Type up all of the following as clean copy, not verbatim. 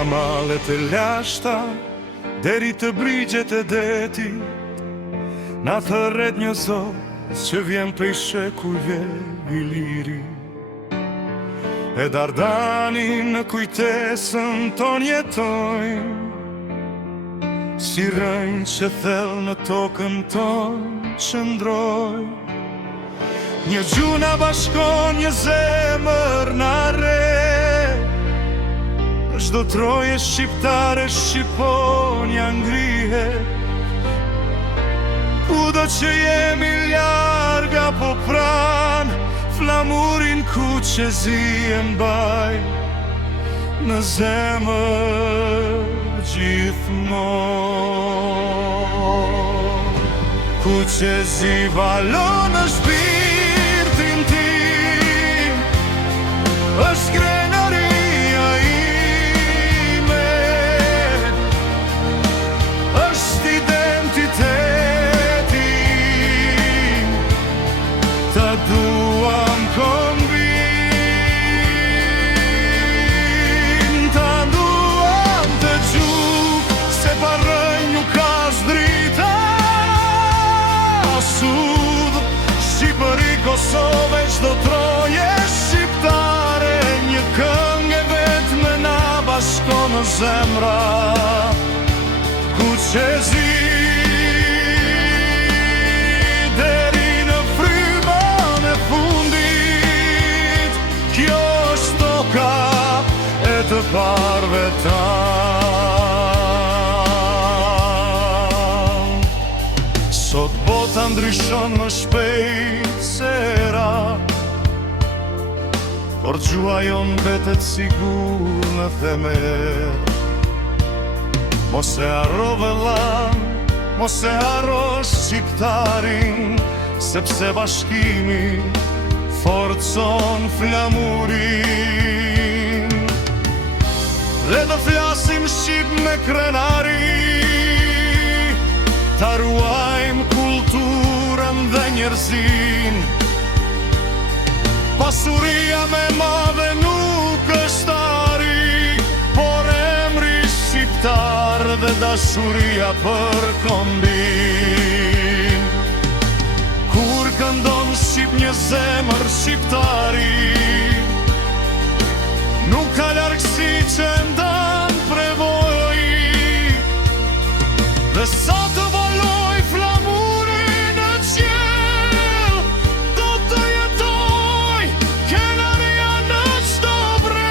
Nga malet e lashta deri te brigjet e detit, na thërret një zot që vjen prej shekujve i liri. E Dardani në kujtesën ton jetojnë, si rënjë që thellë në tokën ton qëndrojnë. Një gjuhë na bashkon, një zemër na re, çdo troje shqiptare Shqiponja ngrihet. Kudo që jemi larg apo pran, flamurin kuqezi e mbaj në zemër gjithmonë. Kuqezi valon në shpirtin tim, është krenaria ime, është identiteti, ta duam kombin, ta duam të gjuk, se pa rënj nuk ka drita. Sud, Shqipëri, Kosovë, çdo troje shqiptare, një këngë e vetme na bashkon në zemra. Kuqezi deri në frymën e fundit, kjo është toka e të parëve tanë. Sot bota ndryshon më shpejt se era, por gjua jon vetet sigur në themel. Mos e harro vëllan, mos e harro shqiptarin, sepse bashkimi forcon flamurin. Dhe të flasim shqip me krenari, ta ruajmë kulturën dhe njerëzin. Pasuria me madhe nuk është ari, por emri shqiptar dhe dashuria për kombin. Kur këndon shqip një zemër shqiptari, nuk ka largësi që ndan prevoj, dhe sot të voloj flamurin në qiell, do të jetoj kenaria në çdo brez.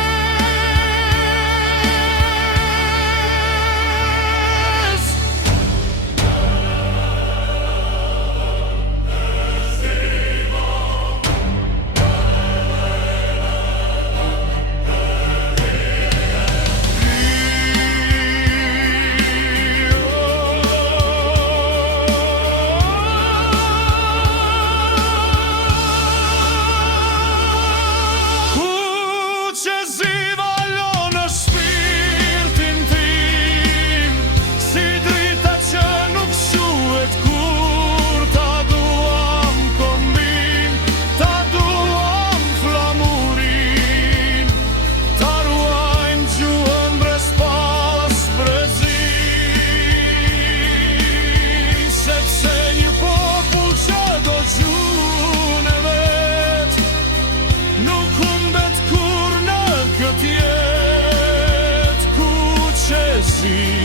Kuqezi